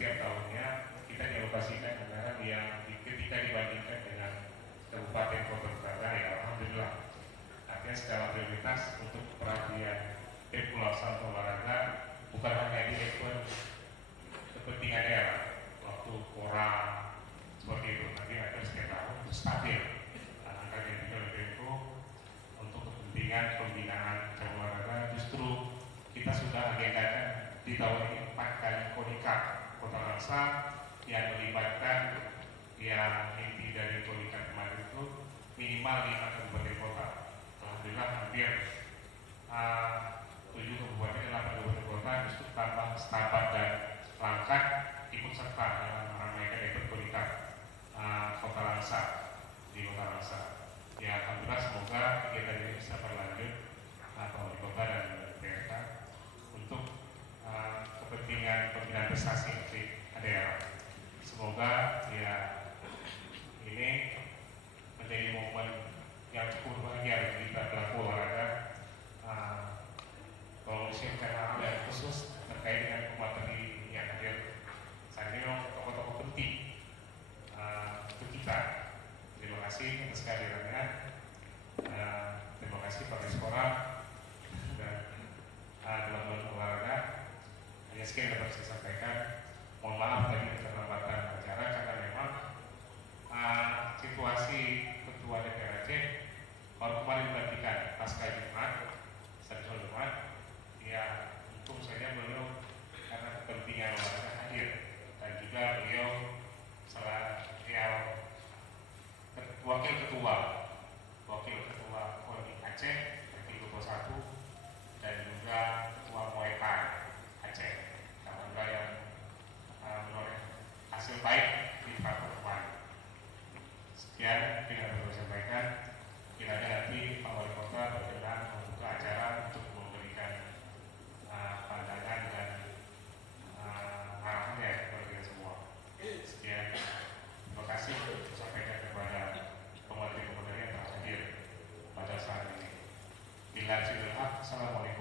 setiap tahunnya kita dialokasikan anggaran yang ketika dibandingkan dengan kabupaten kota tetangga, ya alhamdulillah. Artinya skala prioritas untuk perhatian populasi olahraga bukan hanya di event kepentingan daerah, waktu koran seperti itu, nanti ada setiap tahun stabil angkanya juga lebih itu untuk kepentingan pembinaan cabang olahraga. Justru kita sudah agendakan di tahun ini 4 kali konika Kota Langsa yang melibatkan yang inti dari konika kemarin itu minimal 5 kabupaten kota. Alhamdulillah hampir 7 kabupaten dan 8 kabupaten kota justru tambah Setabat dan Langkat ikut serta dalam meramaikan event konika Kota Langsa di Kota Langsa. Ya alhamdulillah, semoga kegiatan ini bisa berlanjut atau di kota dan di PRK untuk kepentingan pembinaan prestasi